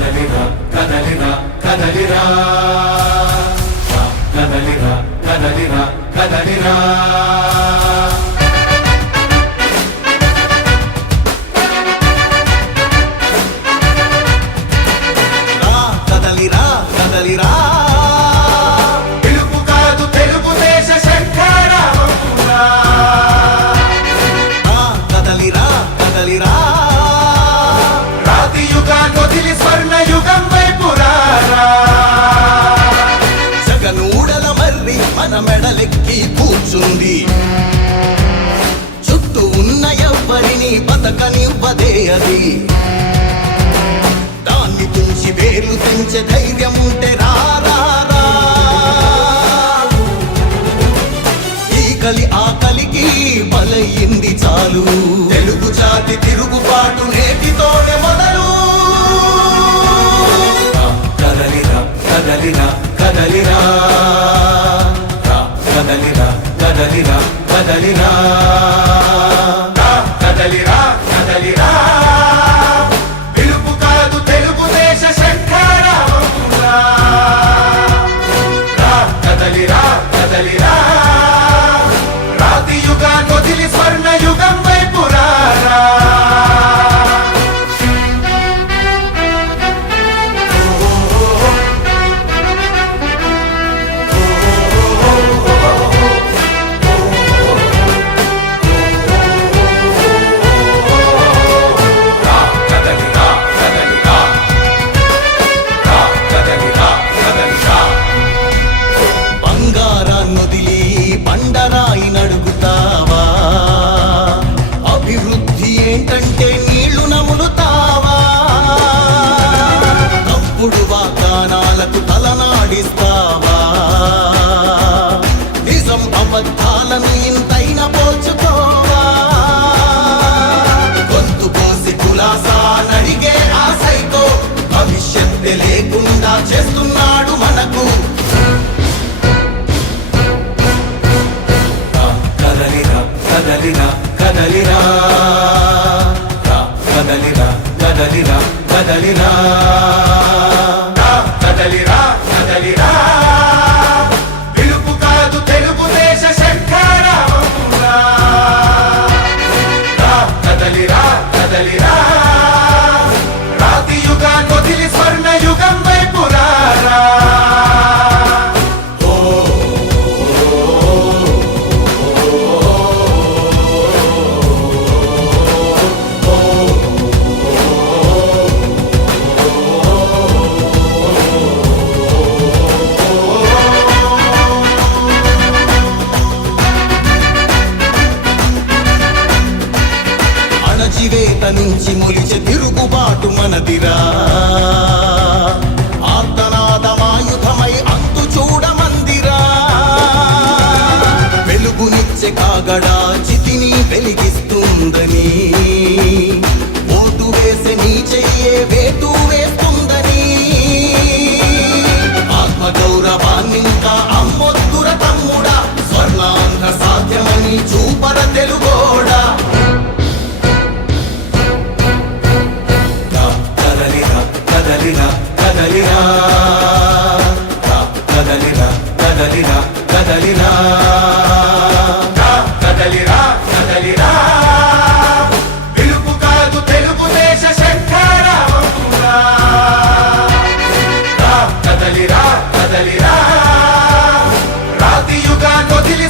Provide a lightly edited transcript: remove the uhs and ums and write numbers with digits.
కదలిరా కదలిరా కదలిరా కదలిరా కదలిరా కదలిరా కదలిరా కదలిరా పిలుపు కాదు తెలుగుదేశ శంఖారావమురా కదలిరా కదలిరా రాతి యుగాన్ని వదిలి స్వర్ణ యుగం వైపు రారా జగనూడల మర్రి మన మెడలెక్కి కూర్చుంది చుట్టూ ఉన్న ఎవ్వరిని బతకనివ్వదే అది దాన్ని తుంచి వేర్లు తెంచే ధైర్యం ఉంటే రారా ఈ కలి ఆకలికి బలయింది చాలు తెలుగు జాతి తిరుగుబాటు నేటితోనే మొదలు కదలిరా కదలిరా కదలిరా కదలిరా కదలిరా కదలిరా కదలిరా కదలిరా పిలుపు కాదు తెలుగుదేశ శంఖారావమురా కదలిరా కదలిరా రాతి యుగాన్ని వదిలి స్వర్ణ యుగం వైపు రారా బంగారాన్నొదిలి బండరాయి నడుగుతావా అభివృద్ధి ఏంటంటే నీళ్లు నములుతావా తప్పుడు వాగ్దానాలకు తలనాడిస్తావా నిజం అబద్ధాలను ఇంతైనా పోల్చుకోవా గొంతు కోసి కులాసా నడిగే ఆ సైకో భవిష్యత్తు లేకుండా చేస్తున్నాడు మనకు కదలిరా కదలిరా కదలిరా కదలిరా కదలిరా కదలిరా కదలిరా కదలిరా పిలుపు కాదు తెలుగుదేశ శంఖారావమురా కదలిరా కదలిరా రాతి యుగాన్ని వదిలి స్వర్ణ యుగం వైపు రారా అణచివేత నుంచి మొలిచే తిరుగుబాటు మనదిరా ఆర్తనాదమాయుధమై అంతు చూడమందిరా వెలుగునిచ్చే కాగడా చితిని వెలిగిస్తుందని ఓటు వేసే నీ చెయ్యే వేటు వేస్తుందని ఆత్మగౌరవాన్నింకా అమ్మొద్దుర తమ్ముడా స్వర్ణాంధ్ర సాధ్యమని చూపర తెలుగోడా కదలిరా కదలిరా కదలిరా కదలిరా కదలిరా కదలిరా కదలిరా పిలుపు కాదు తెలుగుదేశ శంఖారావమురా కదలిరా కదలిరా రాతి యుగాన్ని వదిలి